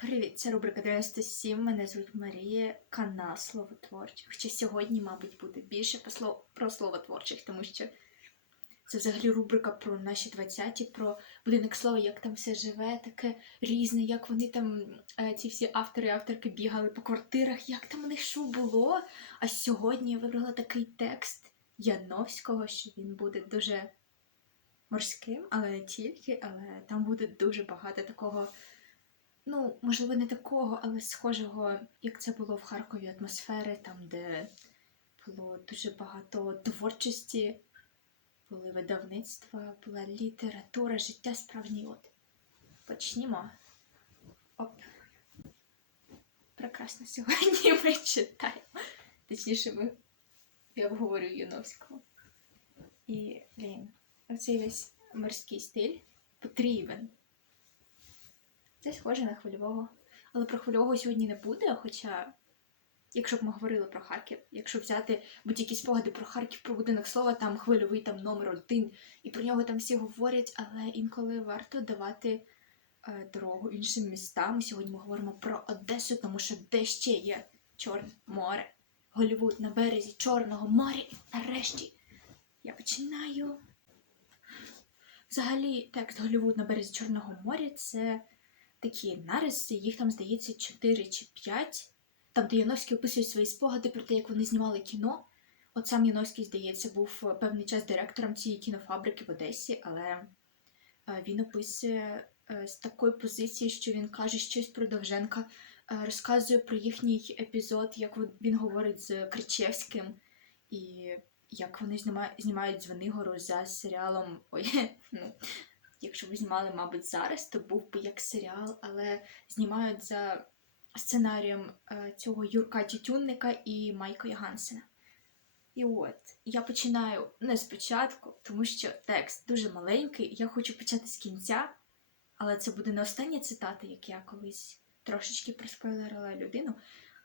Привіт, це рубрика 97. Мене звуть Марія, канал Словотворчих. Хоча сьогодні, мабуть, буде більше про словотворчих, тому що це взагалі рубрика про наші 20-ті, про будинок слова, як там все живе, таке різне, як вони там, е, ці всі автори і авторки бігали по квартирах, як там у них що було. А сьогодні я вибрала такий текст Яновського, що він буде дуже морським, але не тільки, але там буде дуже багато такого ну, можливо, не такого, але схожого, як це було в Харкові атмосфери, там, де було дуже багато творчості, були видавництва, була література, життя справжній от. Почнімо. Оп. Прекрасно сьогодні ми читаємо. Точніше, ми я обговорю Юновського. І, блін, оцей весь морський стиль потрібен. Це схоже на хвильового. Але про хвильового сьогодні не буде, хоча, якщо б ми говорили про Харків, якщо взяти будь-які спогади про Харків, про будинок слова, там хвильовий там номер один, і про нього там всі говорять, але інколи варто давати е, дорогу іншим містам. Сьогодні ми говоримо про Одесу, тому що де ще є Чорне море, Голівуд на березі Чорного моря. І нарешті я починаю. Взагалі, текст Голівуд на березі Чорного моря це такі нариси, їх там здається 4 чи 5. Там, де Яновський описує свої спогади про те, як вони знімали кіно. От сам Яновський, здається, був е, певний час директором цієї кінофабрики в Одесі, але е, він описує е, з такої позиції, що він каже щось про Довженка, розказує про їхній епізод, як він- говорить з Кричевським, і як вони знімають Звенигору за серіалом. Ой, ну, якщо б знімали, мабуть, зараз, то був би як серіал, але знімають за сценарієм е, цього Юрка Тютюнника і Майка Ягансена. І от я починаю не спочатку, тому що текст дуже маленький, я хочу почати з кінця, але це буде не остання цитата, як я колись трошечки проспойлерила людину.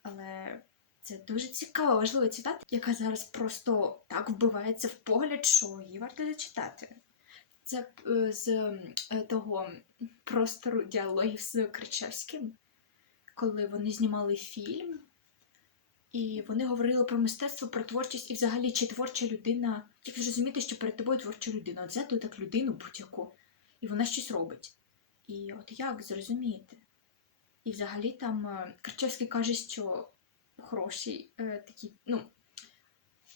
Але це дуже цікава, важлива цитата, яка зараз просто так вбивається в погляд, що її варто зачитати. Це е, з е, того простору діалогів з Кричевським, коли вони знімали фільм, і вони говорили про мистецтво, про творчість, і взагалі, чи творча людина, як зрозуміти, що перед тобою творча людина, от взяти так людину будь-яку, і вона щось робить. І от як зрозуміти? І взагалі там е, Кричевський каже, що хороші е, такі, ну,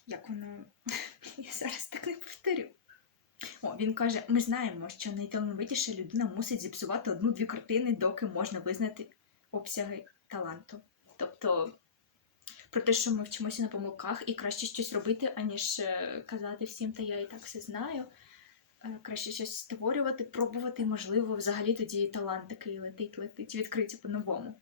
як воно, я зараз так не повторю. О, він каже: ми знаємо, що найталановитіша людина мусить зіпсувати одну-дві картини, доки можна визнати обсяги таланту. Тобто про те, що ми вчимося на помилках і краще щось робити, аніж е, казати всім, та я і так все знаю. Е, Краще щось створювати, пробувати, можливо, взагалі тоді талант такий летить, летить, відкриється по-новому.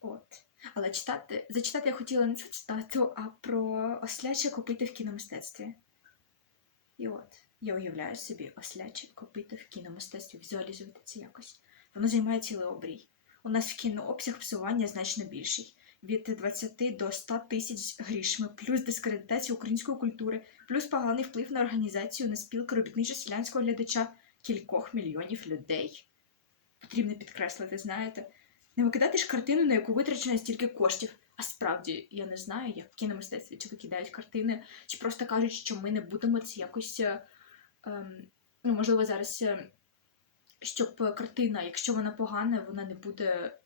От. Але читати, зачитати я хотіла не цю цитату, а про осляче копити в кіномистецтві. І от, я уявляю собі осляче копито в кіномистецтві, візуалізуйте це якось. Воно займає цілий обрій. У нас в кіно обсяг псування значно більший. Від 20 до 100 тисяч грішми, плюс дискредитація української культури, плюс поганий вплив на організацію на спілки робітничо-селянського глядача кількох мільйонів людей. Потрібно підкреслити, знаєте, не викидати ж картину, на яку витрачено стільки коштів. А справді, я не знаю, як в кіномистецтві чи викидають картини, чи просто кажуть, що ми не будемо це якось. Ем, ну, можливо, зараз, е, щоб картина, якщо вона погана, вона не буде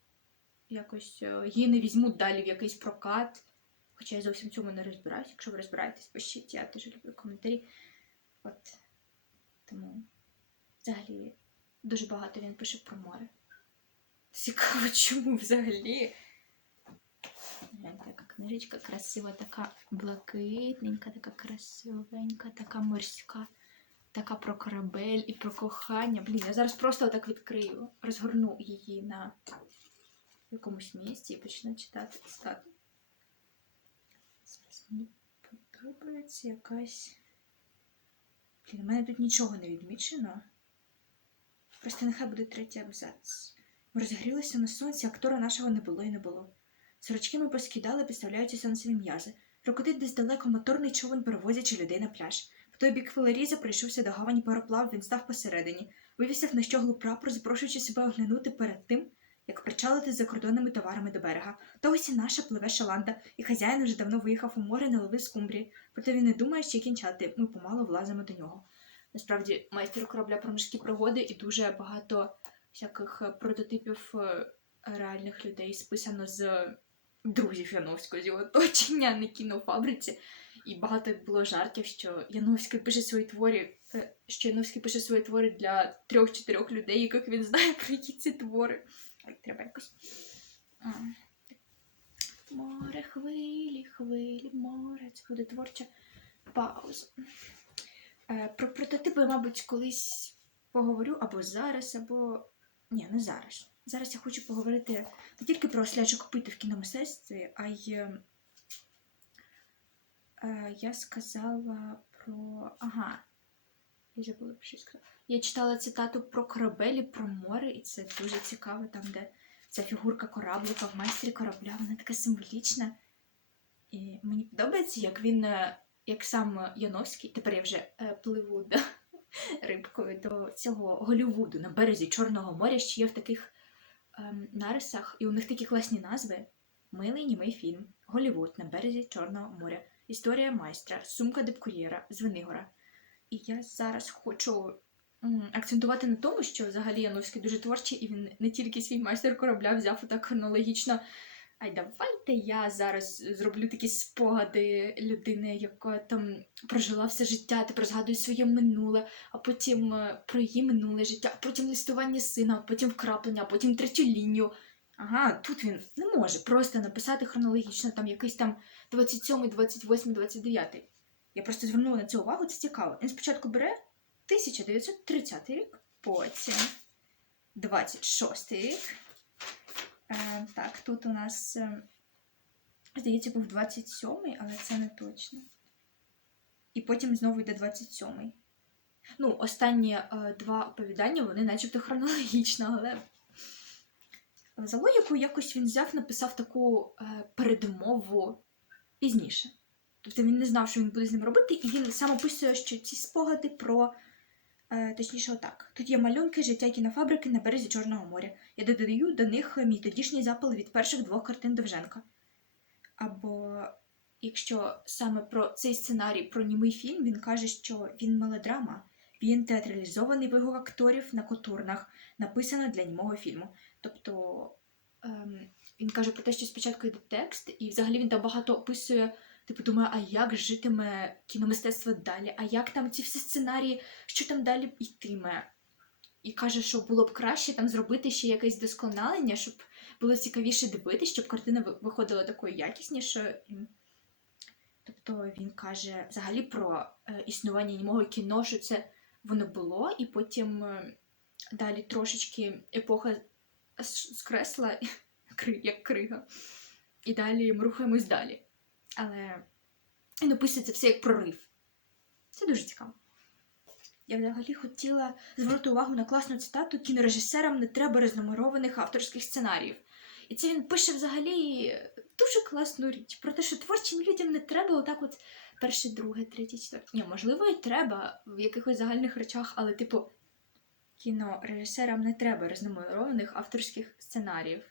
якось. е, її не візьмуть далі в якийсь прокат. Хоча я зовсім цьому не розбираюсь. Якщо ви розбираєтесь, пишіть, я теж люблю коментарі. От. Тому взагалі дуже багато він пише про море. Цікаво, чому взагалі. Яка книжечка красива, така блакитненька, така красивенька, така морська, така про корабель і про кохання. Блін, я зараз просто отак відкрию, розгорну її на якомусь місці і почну читати цитату. Зараз мені подобається якась. Блін, у мене тут нічого не відмічено. Просто нехай буде третій абзац. Ми розгрілися на сонці, актора нашого не було і не було. Сорочки ми поскидали, підставляючи сонцеві м'язи. Рокотить десь далеко моторний човен, перевозячи людей на пляж. В той бік Фелеріза прийшовся до гавані пароплав, він став посередині, вивісив на щоглу прапор, запрошуючи себе оглянути перед тим, як причалити з закордонними товарами до берега. То ось і наша пливе шаланда, і хазяїн вже давно виїхав у море на лови скумбрії. Проте він не думає ще кінчати. Ми помало влазимо до нього. Насправді, майстер корабля про пригоди і дуже багато всяких е, прототипів е, реальних людей списано з друзів Яновського, з його оточення на кінофабриці. І багато було жартів, що Яновський пише свої твори, е, що Яновський пише свої твори для трьох-чотирьох людей, яких він знає про які ці твори. Треба якось. Море, хвилі, хвилі, море. Це буде творча пауза. Е, Про прототипи, мабуть, колись поговорю або зараз, або. Ні, не зараз. Зараз я хочу поговорити не тільки про ослячу копити в кіномистецтві, а й е, я сказала про. Ага. Я забула про що сказала. Я читала цитату про корабель і про море, і це дуже цікаво, там, де ця фігурка кораблика в майстрі корабля, вона така символічна. І мені подобається, як він, е, як сам Яновський, тепер я вже е, пливу да, рибкою до цього Голлівуду на березі Чорного моря, що є в таких ем, нарисах, і у них такі класні назви. Милий німий фільм. Голлівуд на березі Чорного моря. Історія майстра, сумка дебкур'єра з Венигора. І я зараз хочу акцентувати на тому, що взагалі Яновський дуже творчий, і він не тільки свій майстер корабля взяв так хронологічно. Ай, давайте я зараз зроблю такі спогади людини, яка там прожила все життя, тепер згадує своє минуле, а потім е, про її минуле життя, а потім листування сина, а потім вкраплення, а потім третю лінію. Ага, тут він не може просто написати хронологічно там якийсь там 27, 28, 29. Я просто звернула на це увагу, це цікаво. Він спочатку бере 1930 рік, потім 26 рік. Е, так, тут у нас, е, здається, був 27-й, але це не точно. І потім знову йде 27-й. Ну, останні е, два оповідання, вони начебто хронологічно, але за логікою якось він взяв, написав таку е, передмову пізніше. Тобто він не знав, що він буде з ним робити, і він сам описує, що ці спогади про. Е, точніше, отак. Тут є малюнки життя кінофабрики на березі Чорного моря. Я додаю до них мій тодішній запал від перших двох картин Довженка. Або якщо саме про цей сценарій, про німий фільм, він каже, що він мелодрама, він театралізований вигук акторів на котурнах, написано для німого фільму. Тобто ем, він каже про те, що спочатку йде текст, і взагалі він там багато описує. Типу думаю, а як житиме кіномистецтво далі? А як там ці всі сценарії, що там далі йтиме? І каже, що було б краще там зробити ще якесь досконалення, щоб було цікавіше дивитися, щоб картина виходила такою якіснішою. Тобто він каже взагалі про е, існування німого кіно, що це воно було, і потім е, далі трошечки епоха скресла, кри- як крига. І далі ми рухаємось далі. Але він описує це все як прорив. Це дуже цікаво. Я взагалі хотіла звернути увагу на класну цитату кінорежисерам не треба рознумерованих авторських сценаріїв. І це він пише взагалі дуже класну річ про те, що творчим людям не треба отак от перше, друге, третє, четверте. Ні, можливо, і треба в якихось загальних речах, але, типу, кінорежисерам не треба рознумерованих авторських сценаріїв.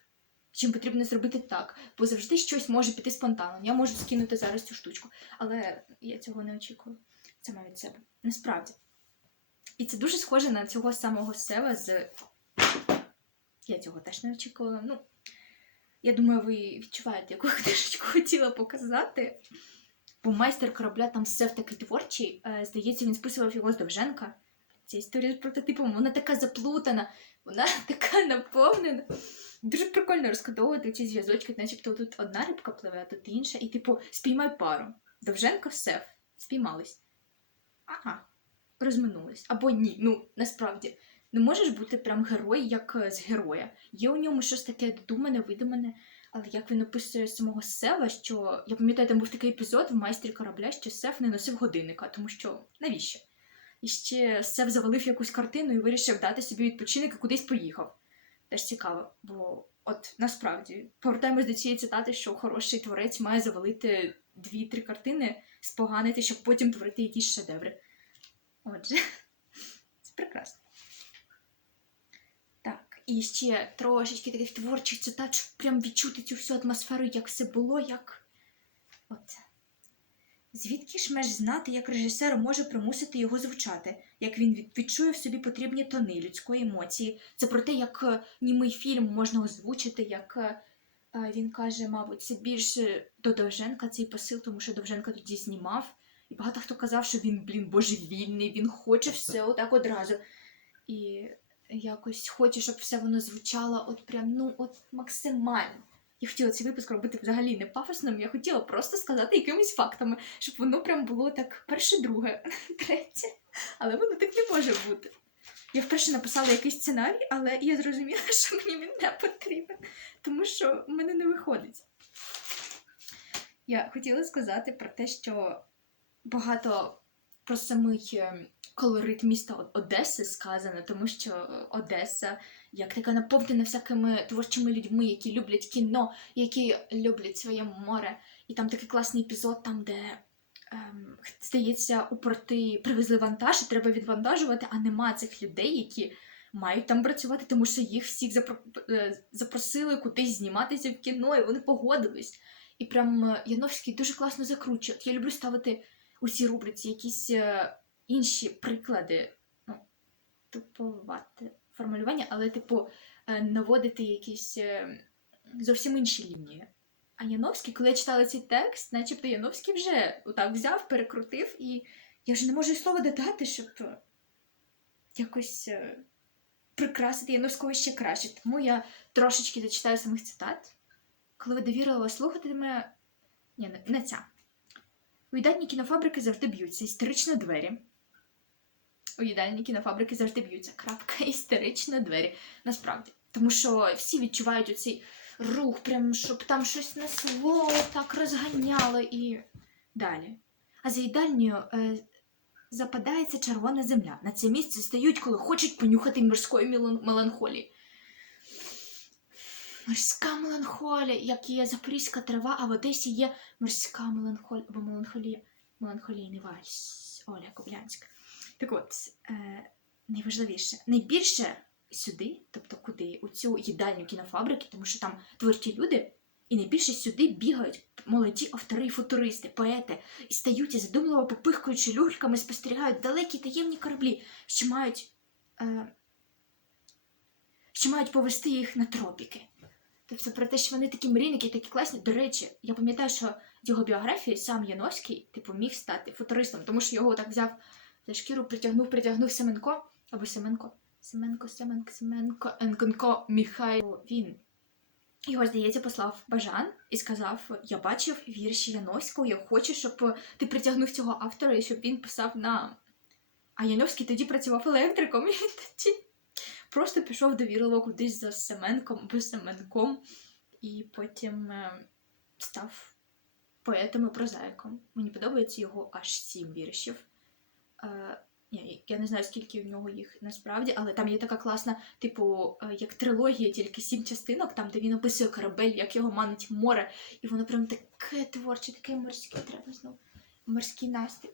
Чим потрібно зробити так, бо завжди щось може піти спонтанно. Я можу скинути зараз цю штучку, але я цього не очікую саме від себе. Насправді. І це дуже схоже на цього самого Сева з. Я цього теж не очікувала. Ну, я думаю, ви відчуваєте, яку книжечку хотіла показати. Бо майстер корабля там Сев такий творчий. Е, Здається, він списував його з Довженка. Ця історія з прототипом, вона така заплутана, вона така наповнена. Дуже прикольно розкодовувати ці зв'язочки, начебто тут одна рибка пливе, а тут інша, і типу спіймай пару. Довженко все, спіймались. Ага, розминулись. Або ні. Ну, насправді, не можеш бути прям герой, як е, з героя. Є у ньому щось таке додумане, видумане, але як він описує самого Сева, що я пам'ятаю, там був такий епізод в майстрі корабля, що Сев не носив годинника, тому що навіщо? І ще Сев завалив якусь картину і вирішив дати собі відпочинок і кудись поїхав. Теж цікаво, бо от насправді повертаємось до цієї цитати, що хороший творець має завалити дві-три картини, споганити, щоб потім творити якісь шедеври. Отже, це прекрасно. Так, І ще трошечки таких творчих цитат, щоб прям відчути цю всю атмосферу, як все було, як. От. Звідки ж меж знати, як режисер може примусити його звучати, як він відчує в собі потрібні тони людської емоції. Це про те, як е, німий фільм можна озвучити, як е, е, він каже, мабуть, це більше до Довженка цей посил, тому що Довженка тоді знімав. І багато хто казав, що він, блін, божевільний, він хоче все отак одразу. І якось хоче, щоб все воно звучало от прям, ну, от максимально. Я хотіла цей випуск робити взагалі не пафосним, я хотіла просто сказати якимись фактами, щоб воно прям було так перше, друге, третє. Але воно так не може бути. Я вперше написала якийсь сценарій, але я зрозуміла, що мені він не потрібен, тому що в мене не виходить. Я хотіла сказати про те, що багато про самий е, колорит міста Одеси сказано, тому що Одеса як така наповнена всякими творчими людьми, які люблять кіно, які люблять своє море. І там такий класний епізод, там, де ем, здається, у порти привезли вантаж, і треба відвантажувати, а нема цих людей, які мають там працювати, тому що їх всіх запро- е, запросили кудись зніматися в кіно, і вони погодились. І прям е, Яновський дуже класно закручує. Я люблю ставити у цій рубриці якісь е, інші приклади, ну, туповате формулювання, але, типу, е, наводити якісь е, зовсім інші лінії. А Яновський, коли я читала цей текст, начебто Яновський вже отак взяв, перекрутив, і я вже не можу і слова додати, щоб якось е, прикрасити Яновського ще краще. Тому я трошечки зачитаю самих цитат. Коли ви довірили слухати мене. Ні, не, ця. У їдальні кінофабрики завжди б'ються істерично двері. У їдальні кінофабрики завжди б'ються. Крапка істерично двері. Насправді. Тому що всі відчувають оцей рух, прям щоб там щось несло, так розганяло і далі. А за їдальнею е, западається червона земля. На це місце стають, коли хочуть понюхати морської мелан- меланхолії. Морська меланхолія, як є запорізька трава, а в Одесі є морська меланхолія або меланхолія. Меланхолійний вальс. Оля Коблянська. Так от, е, найважливіше, найбільше сюди, тобто куди, у цю їдальню кінофабрики, тому що там творчі люди, і найбільше сюди бігають молоді автори футуристи, поети, і стають і задумливо попихкуючи люльками, спостерігають далекі таємні кораблі, що мають, е, що мають повести їх на тропіки. Тобто про те, що вони такі мрійники, такі класні. До речі, я пам'ятаю, що його біографії сам Яновський, типу, міг стати футуристом, тому що його так взяв за шкіру, притягнув, притягнув Семенко або Семенко. Семенко, Семенко, Семенко, Енконко, Міхайло. Він його, здається, послав Бажан і сказав: Я бачив вірші Яновського, я хочу, щоб ти притягнув цього автора і щоб він писав нам. А Яновський тоді працював електриком, і він тоді просто пішов довірливо кудись за Семенком або Семенком, і потім е, став поетом і прозаїком. Мені подобається його аж сім віршів. Е, я не знаю, скільки в нього їх насправді, але там є така класна, типу, е, як трилогія, тільки сім частинок, там, де він описує корабель, як його манить море, і воно прям таке творче, таке морське, треба знову. Морський настрій.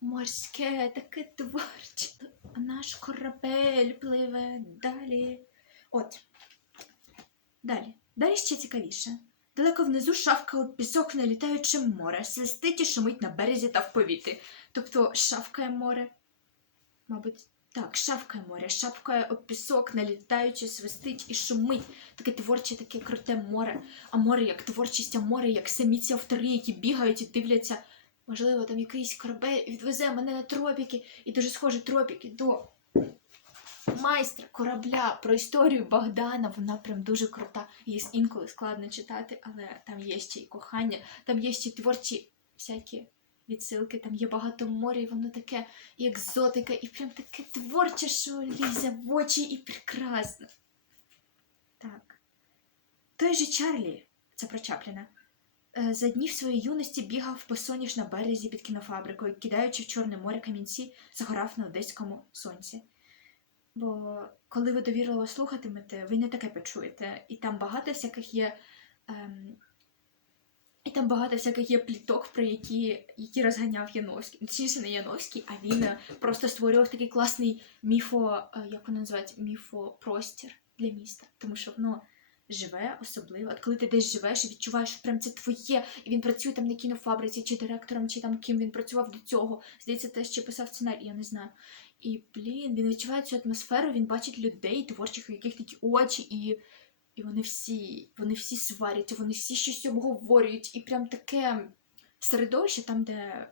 Морське, таке творче. Наш корабель пливе далі. От. Далі. Далі ще цікавіше. Далеко внизу шавкає пісок, налітаючи море, свистить і шумить на березі та в повітрі. Тобто шавкає море. Мабуть, так, шавкає море, шапкає об пісок, налітаючи, свистить і шумить. Таке творче, таке круте море. А море як творчість, а море, як самі ці автори, які бігають і дивляться. Можливо, там якийсь корабель відвезе мене на тропіки, і дуже схожі тропіки до майстра корабля про історію Богдана. Вона прям дуже крута. Її інколи складно читати, але там є ще й кохання, там є ще й творчі всякі відсилки, там є багато моря, і воно таке екзотика, і прям таке творче, що лізе в очі і прекрасно. Так. Той же Чарлі, це про Чапліна, е, за днів своєї юності бігав по соняш на березі під кінофабрикою, кидаючи в Чорне море камінці, загорав на одеському сонці. Бо коли ви довірливо слухатимете, ви не таке почуєте. І там багато всяких є ем, І там багато всяких є пліток, про які, які розганяв Яновський. Ну, Точніше, не Яновський, а він е, просто створював такий класний міфо, е, як воно називається, міфопростір для міста. Тому що воно живе особливо. От коли ти десь живеш і відчуваєш, що прям це твоє, і він працює там на кінофабриці, чи директором, чи там ким він працював до цього. Здається, теж ще писав сценарій, я не знаю. І блін, він відчуває цю атмосферу, він бачить людей, творчих, у яких такі очі, і, і вони всі, вони всі сваряться, вони всі щось обговорюють, і прям таке середовище там, де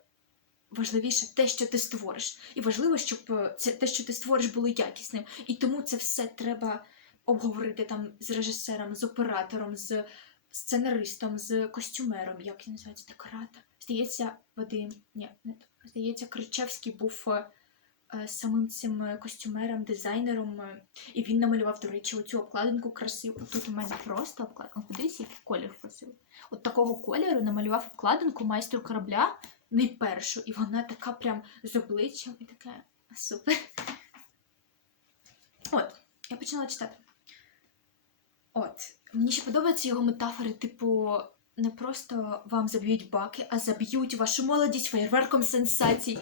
важливіше те, що ти створиш. І важливо, щоб е, це те, що ти створиш, було якісним. І тому це все треба обговорити там з режисером, з оператором, з сценаристом, з костюмером, як він називається, декоратор. Здається, Вадим, ні, не. Здається, Кричевський був е, самим цим е, костюмером, дизайнером, е, і він намалював, до речі, оцю обкладинку красиву. Тут у мене просто обкладинка. Подивіться, який колір красивий. От такого кольору намалював обкладинку майстру корабля найпершу, і вона така прям з обличчям і така супер. От, я почала читати. От, мені ще подобаються його метафори, типу, не просто вам заб'ють баки, а заб'ють вашу молодість феєрверком сенсацій.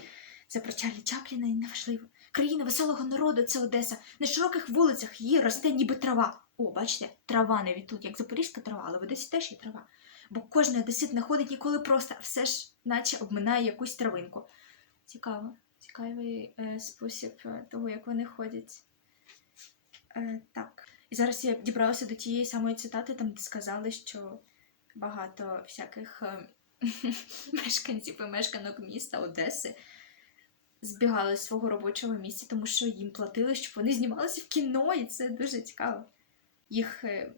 Це про Чарлі Чапліна і неважливо. Країна веселого народу це Одеса. На широких вулицях її росте ніби трава. О, бачите, трава навіть тут, як запорізька трава, але в Одесі теж є трава. Бо кожен одесит не ходить ніколи просто, а все ж наче обминає якусь травинку. Цікаво. Цікавий е, спосіб е, того, як вони ходять. Е, так. І зараз я дібралася до тієї самої цитати, там де сказали, що багато всяких е, мешканців і мешканок міста Одеси збігали з свого робочого місця, тому що їм платили, щоб вони знімалися в кіно, і це дуже цікаво. Їх е,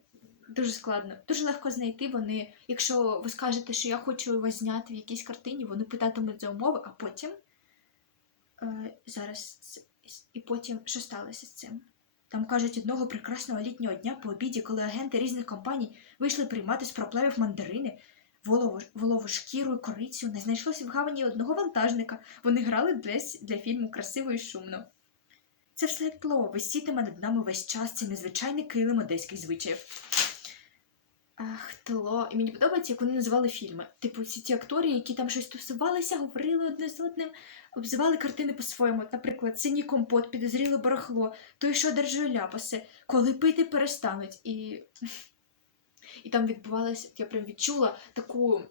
дуже складно, дуже легко знайти. Вони, якщо ви скажете, що я хочу вас зняти в якійсь картині, вони питатимуть за умови, а потім е, зараз і потім що сталося з цим? Там кажуть, одного прекрасного літнього дня по обіді, коли агенти різних компаній вийшли приймати з проплевів мандарини, волову, шкіру і корицю, не знайшлося в гавані одного вантажника. Вони грали десь для фільму красиво і шумно. Це все тло, висітиме над нами весь час цей незвичайний килим одеських звичаїв. Ах, тло. І мені подобається, як вони називали фільми. Типу, всі ті актори, які там щось тусувалися, говорили одне з одним, обзивали картини по-своєму. Наприклад, синій компот, підозріле барахло, той, що одержує ляпаси, коли пити перестануть. І, і там відбувалося, я прям відчула таку.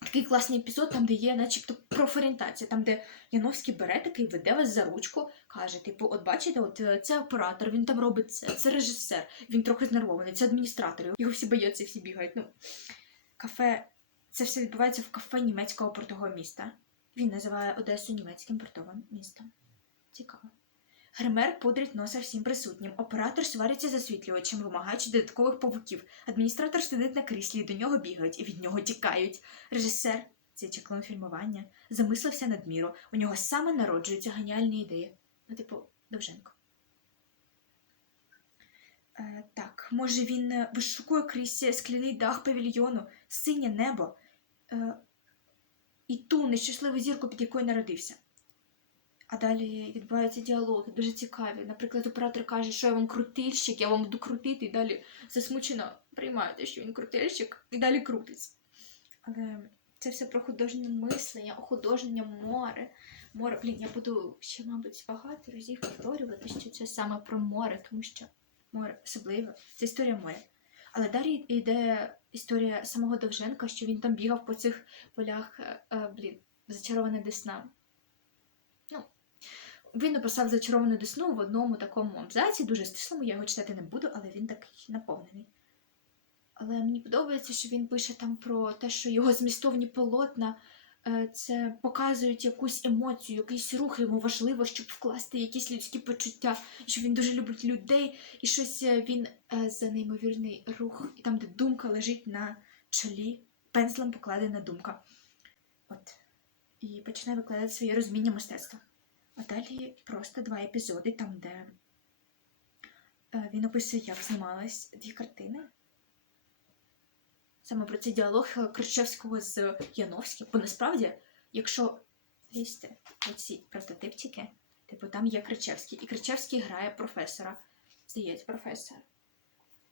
Такий класний епізод, там, де є начебто профорієнтація, там, де Яновський бере такий, веде вас за ручку, каже: типу, от бачите, от е, це оператор, він там робить це, це режисер, він трохи знервований, це адміністратор, його всі бояться, всі бігають. Ну, кафе, це все відбувається в кафе німецького портового міста. Він називає Одесу німецьким портовим містом. Цікаво. Гример пудрить носа всім присутнім. Оператор свариться з освітлювачем, вимагаючи додаткових павуків. Адміністратор сидить на кріслі, до нього бігають і від нього тікають. Режисер, це чеклон фільмування, замислився надміру. У нього саме народжуються геніальні ідеї. Ну, типу, Довженко. Е, так, може він е, вишукує крізь скляний дах павільйону, синє небо е, і ту нещасливу зірку, під якою народився. А далі відбуваються діалоги, дуже цікаві. Наприклад, оператор каже, що я вам крутильщик, я вам буду крутити, і далі засмучено приймаєте, що він крутильщик, і далі крутиться. Але це все про художнє мислення, художнє море. Море, блін, я буду ще, мабуть, багато разів повторювати, що це саме про море, тому що море особливо. Це історія моря. Але далі йде історія самого Довженка, що він там бігав по цих полях, е, е, блін, зачарована десна. Він написав зачаровану десну в одному такому абзаці, дуже стислому, я його читати не буду, але він такий наповнений. Але мені подобається, що він пише там про те, що його змістовні полотна е, це показують якусь емоцію, якийсь рух, йому важливо, щоб вкласти якісь людські почуття, що він дуже любить людей, і щось е, він е, за неймовірний рух, і там, де думка лежить на чолі, пензлем покладена думка. От. І починає викладати своє розуміння мистецтва. А далі просто два епізоди, там, де е, він описує, як знімались дві картини. Саме про цей діалог е, Кричевського з Яновським. Бо насправді, якщо лізти оці ці прототиптики, типу там є Кричевський, і Кричевський грає професора. Здається, професор.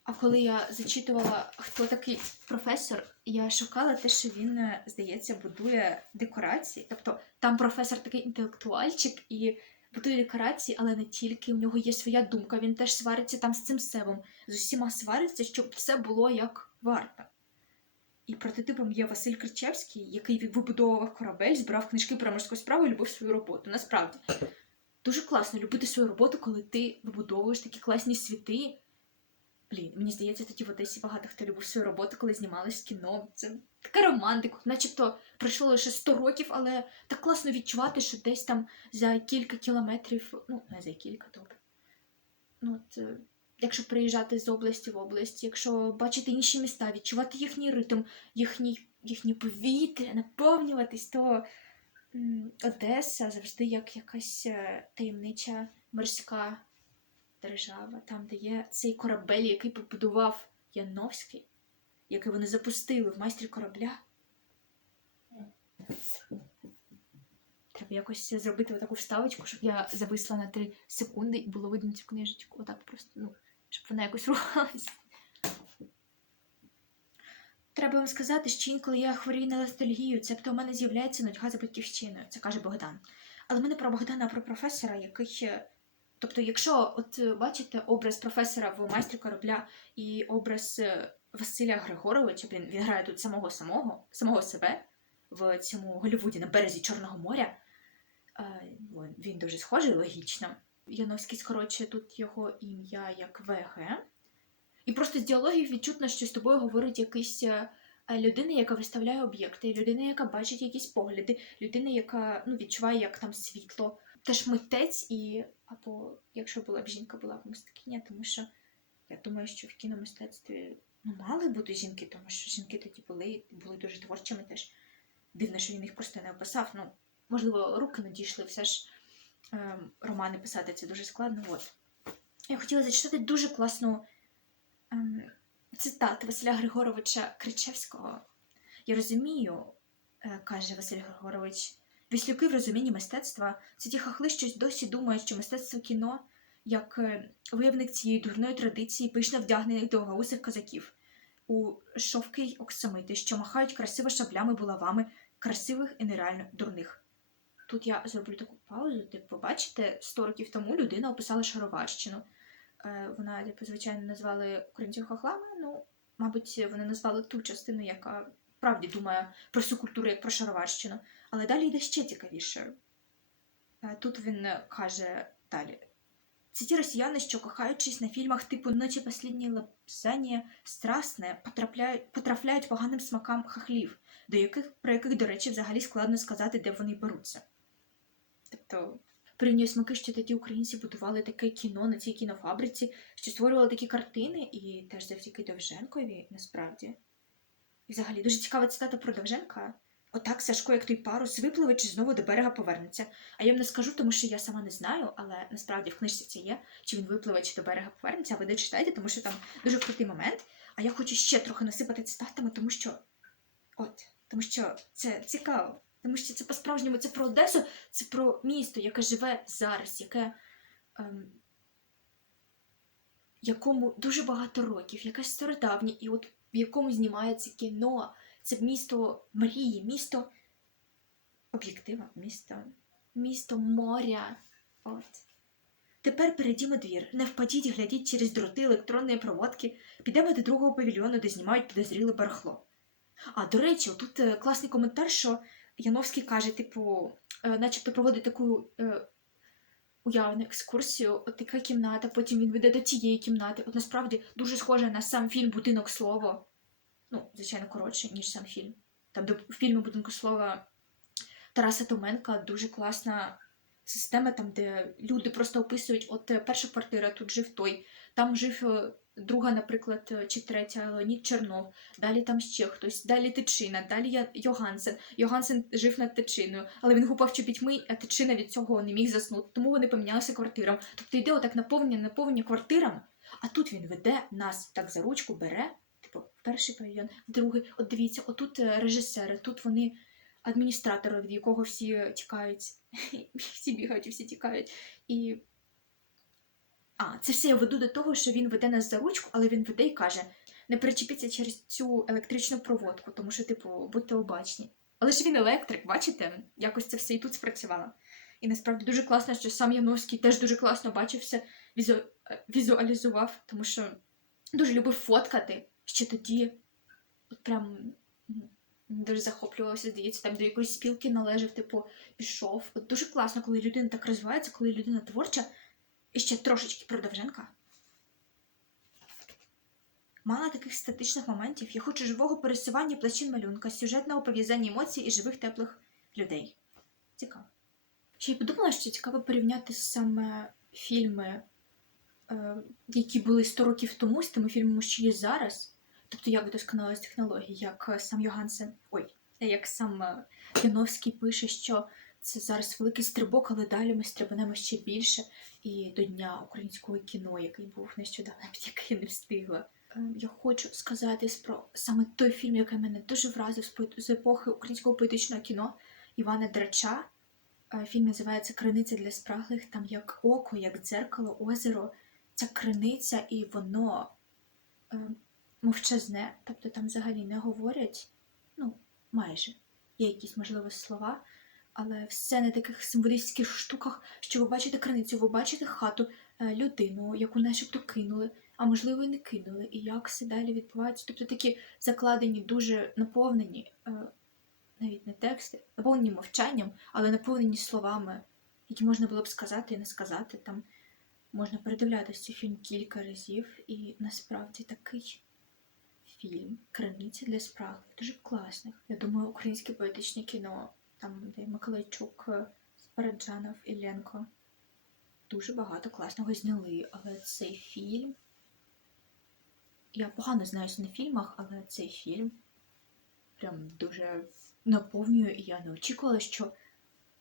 А коли я зачитувала, хто такий професор, я шукала те, що він, е, здається, будує декорації. Тобто там професор такий інтелектуальчик і будує декорації, але не тільки. У нього є своя думка. Він теж свариться там з цим севом. З усіма свариться, щоб все було як варто. І прототипом є Василь Кричевський, який вибудовував корабель, збирав книжки про морську справу і любив свою роботу. Насправді дуже класно любити свою роботу, коли ти вибудовуєш такі класні світи. Блін, мені здається, тоді в Одесі багато хто любив свою роботу, коли знімалось кіно. Це така романтика, начебто пройшло лише 100 років, але так класно відчувати, що десь там за кілька кілометрів, ну, не за кілька, добре. Ну, от, е, якщо приїжджати з області в область, якщо бачити інші міста, відчувати їхній ритм, їхній, їхнє повітря, наповнюватись, то Одеса завжди як якась е, таємнича морська держава, там, де є цей корабель, який побудував Яновський, який вони запустили в майстрі корабля. Треба якось зробити таку вставочку, щоб я зависла на 3 секунди і було видно цю книжечку. Отак просто, ну, щоб вона якось рухалась. Треба вам сказати, що інколи я хворію на ностальгію, цебто у мене з'являється нудьга за батьківщиною, це каже Богдан. Але ми не про Богдана, а про професора, який. Тобто, якщо от е, бачите образ професора в майстрі корабля і образ е, Василя Григоровича, він, він грає тут самого самого, самого себе в цьому Голлівуді на березі Чорного моря. Е, Він дуже схожий, логічно. Яновський скорочує тут його ім'я як ВГ. І просто з діалогів відчутно, що з тобою говорить якийсь людина, яка виставляє об'єкти, людина, яка бачить якісь погляди, людина, яка ну, відчуває, як там світло. Теж митець, і або якщо була б жінка, була б мисткиня, тому що я думаю, що в кіномистецтві ну, мали бути жінки, тому що жінки тоді були, були дуже творчими теж. Дивно, що він їх просто не описав. Ну, можливо, руки не дійшли, все ж ем, романи писати це дуже складно. От. Я хотіла зачитати дуже класну ем, цитату Василя Григоровича Кричевського. Я розумію, е, каже Василь Григорович, віслюки в розумінні мистецтва це ті хахли, що досі думають, що мистецтво кіно як е, виявник цієї дурної традиції пишно вдягнених довгоусих козаків у шовки й оксамити, що махають красиво шаблями булавами красивих і нереально дурних. Тут я зроблю таку паузу. Типу, бачите, 100 років тому людина описала шароварщину. Е, Вона, типу, звичайно, назвали українців хохлами. Ну, мабуть, вони назвали ту частину, яка правді думає про всю культуру як про шароварщину. Але далі йде ще цікавіше. Е, Тут він каже далі. Це ті росіяни, що кохаючись на фільмах типу Ночі посліднє лапсання страсне, потрапляють, потрафляють поганим смакам хахлів, до яких, про яких, до речі, взагалі складно сказати, де вони беруться. Тобто, порівнює смаки, що тоді українці будували таке кіно на цій кінофабриці, що створювали такі картини, і теж завдяки Довженкові, насправді. І взагалі дуже цікава цитата про Довженка. Отак Сашко, як той парус, випливе чи знову до берега повернеться. А я вам не скажу, тому що я сама не знаю, але насправді в книжці це є, чи він випливе, чи до берега повернеться, а ви дочитайте, тому що там дуже крутий момент. А я хочу ще трохи насипати цитатами, тому що. От, тому що це цікаво. Тому що це по-справжньому це про Одесу, це про місто, яке живе зараз, яке. Ем, якому дуже багато років, яке стародавнє, і от в якому знімається кіно. Це місто мрії, місто об'єктива, місто, місто моря. От. Тепер перейдімо двір. Не впадіть, глядіть через дроти електронної проводки. Підемо до другого павільйону, де знімають підозріле барахло. А, до речі, тут е, класний коментар, що Яновський каже, типу, е, начебто проводить таку е, уявну екскурсію, от така кімната, потім він веде до тієї кімнати. От насправді дуже схоже на сам фільм Будинок слова. Ну, звичайно, коротше, ніж сам фільм. Там до в фільмі Будинку слова Тараса Томенка дуже класна система, там, де люди просто описують, от е, перша квартира, тут жив той, там жив е, друга, наприклад, е, чи третя Леонід Чернов, далі там ще хтось, далі Тичина, далі Йогансен. Йогансен жив над Тичиною, але він гупав чобітьми, а Тичина від цього не міг заснути, тому вони помінялися квартирами. Тобто йде отак наповнення, наповнення квартирами, а тут він веде нас так за ручку, бере, перший павільйон, другий. От дивіться, отут е, режисери, тут вони адміністратори, від якого всі тікають, всі бігають всі тікають. І... А, це все я веду до того, що він веде нас за ручку, але він веде і каже: не перечепіться через цю електричну проводку, тому що, типу, будьте обачні. Але ж він електрик, бачите? Якось це все і тут спрацювало. І насправді дуже класно, що сам Яновський теж дуже класно бачився, візу... е, візуалізував, тому що дуже любив фоткати, ще тоді от прям дуже захоплювався, здається, там до якоїсь спілки належав, типу, пішов. От дуже класно, коли людина так розвивається, коли людина творча, і ще трошечки про. Мало таких статичних моментів. Я хочу живого пересування плачин малюнка, сюжетного пов'язання емоцій і живих теплих людей. Цікаво. Ще й подумала, що цікаво порівняти саме фільми, е, які були 100 років тому, з тими фільмами, що є зараз. Тобто, як досконалась технології, як е, сам Йогансен, ой, як сам е, Яновський пише, що це зараз великий стрибок, але далі ми стрибанемо ще більше. І до Дня українського кіно, який був нещодавно, який я не встигла. Е, Я хочу сказати про саме той фільм, який мене дуже вразив з епохи українського поетичного кіно Івана Драча. Е, Фільм називається Криниця для спраглих. Там як око, як дзеркало, озеро. Ця криниця, і воно е, мовчазне, тобто там взагалі не говорять, ну, майже. Є якісь, можливо, слова, але все на таких символістських штуках, що ви бачите криницю, ви бачите хату, е, людину, яку начебто кинули, а можливо і не кинули, і як все далі відбувається. Тобто такі закладені, дуже наповнені, е, навіть не тексти, наповнені мовчанням, але наповнені словами, які можна було б сказати і не сказати. Там можна передивлятися фільм кілька разів, і насправді такий фільм Криниця для спраглих, дуже класних. Я думаю, українське поетичне кіно, там, де Миколайчук, е, Спараджанов, Ілленко. Дуже багато класного зняли, але цей фільм. Я погано знаюся на фільмах, але цей фільм прям дуже наповнює, і я не очікувала, що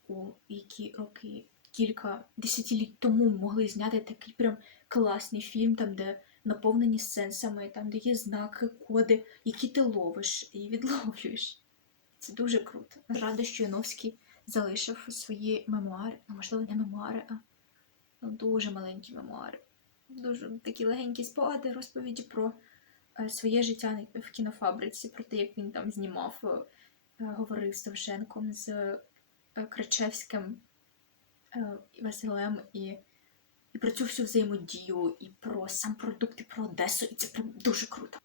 у які роки, кілька десятиліть тому могли зняти такий прям класний фільм, там, де наповнені сенсами, там, де є знаки, коди, які ти ловиш і відловлюєш. Це дуже круто. Рада, що Яновський залишив свої мемуари, а можливо, не мемуари, а ну, дуже маленькі мемуари. Дуже такі легенькі спогади, розповіді про е, своє життя в кінофабриці, про те, як він там знімав, е, е, говорив з Довженком, з Кричевським, Василем і, і про цю всю взаємодію, і про сам продукт, і про Одесу, і це прям дуже круто.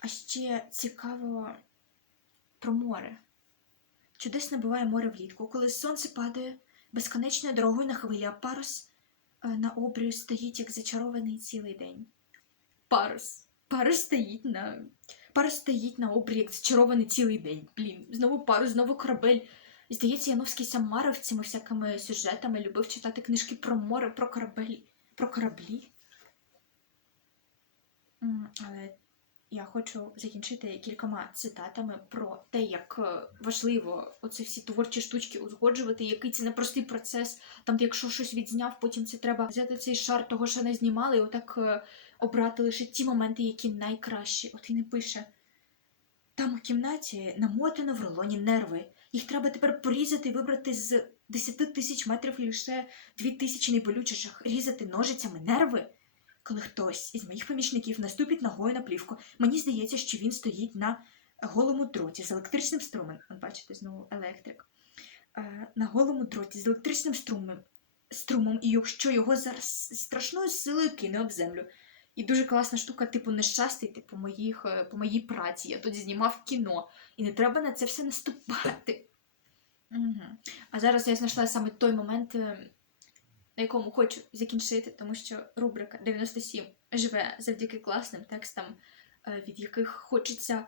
А ще цікаво про море. Чудесно буває море влітку, коли сонце падає безконечною дорогою на хвилі, а парус е, на обрію стоїть як зачарований цілий день. Парус. Парус стоїть на. Парус стоїть на обрії, як зачарований цілий день. Блін, знову парус, знову корабель. Здається, Яновський сам марив цими всякими сюжетами, любив читати книжки про море, про корабель, про кораблі. Але я хочу закінчити кількома цитатами про те, як е, важливо оці всі творчі штучки узгоджувати, який це непростий процес. Там, де якщо щось відзняв, потім це треба взяти цей шар того, що не знімали, і отак е, обрати лише ті моменти, які найкращі. От і не пише. Там у кімнаті намотано в рулоні нерви. Їх треба тепер порізати і вибрати з 10 тисяч метрів лише 2 тисячі найболючіших. Різати ножицями нерви. Коли хтось із моїх помічників наступить ногою на плівку, мені здається, що він стоїть на голому дроті з електричним струмом. Бачите, знову електрик. Е, На голому дроті з електричним струмом, струмом, і якщо його зараз страшною силою кине об землю. І дуже класна штука, типу, нещастий, типу, моїх, е, по моїй праці. Я тут знімав кіно, і не треба на це все наступати. Угу. А зараз я знайшла саме той момент, е, на якому хочу закінчити, тому що рубрика 97 живе завдяки класним текстам, е, від яких хочеться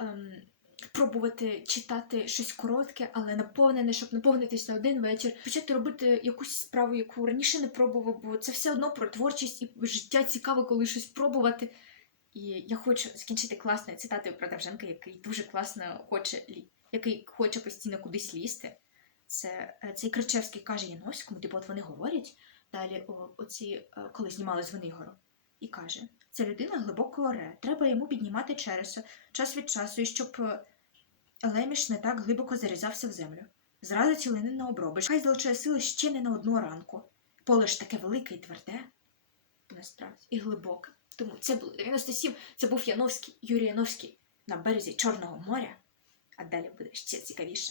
ем, пробувати читати щось коротке, але наповнене, щоб наповнитись на один вечір, почати робити якусь справу, яку раніше не пробував, бо це все одно про творчість і життя цікаво, коли щось пробувати. І я хочу закінчити класною цитатою про Довженка, який дуже класно хоче який хоче постійно кудись лізти. Це е, цей Кричевський каже Яноському, типу, от вони говорять далі, о, оці, е, коли знімали з Венигору, і каже: ця людина глибоко оре, треба йому піднімати череса час від часу, і щоб е, леміш не так глибоко зарізався в землю. Зразу цілини на обробиш, хай залучає сили ще не на одну ранку. Поле ж таке велике і тверде. насправді і глибоке. Тому це було 97, це був Яновський, Юрій Яновський на березі Чорного моря. А далі буде ще цікавіше.